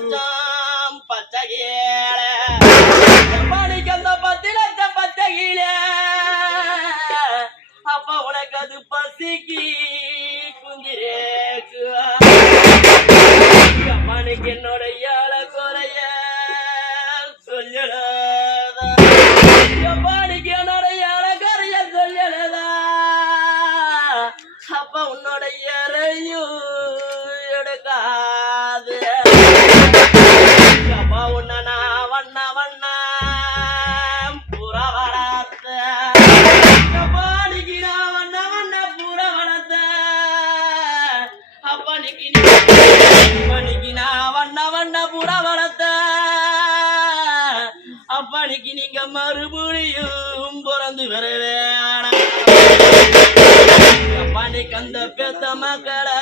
லட்சம் பச்சைகீழ மணிக்கு அந்த 10 லட்சம் பச்சைகீழ அப்ப உனக்கு அது பசிக்கு குந்திரேக்கு மணிக்கு என்னோட ஏழ குறைய சொல்லலதா மணிக்கு என்னோட ஏழ குறைய சொல்லலதா அப்ப உன்னோட இறையும் எடுக்காது அப்பா உன்ன நான் வண்ண வண்ண புற வளர்த்த அப்பானிக்கு நான் வண்ண வண்ண புற வளர்த்த அப்பானிக்கு நான் வண்ண வண்ண புற வளர்த்த அப்பானிக்கு நீங்க மறுபடியும் பிறந்து வரவே அப்பானிக்கு அந்த பெத்த மக்களை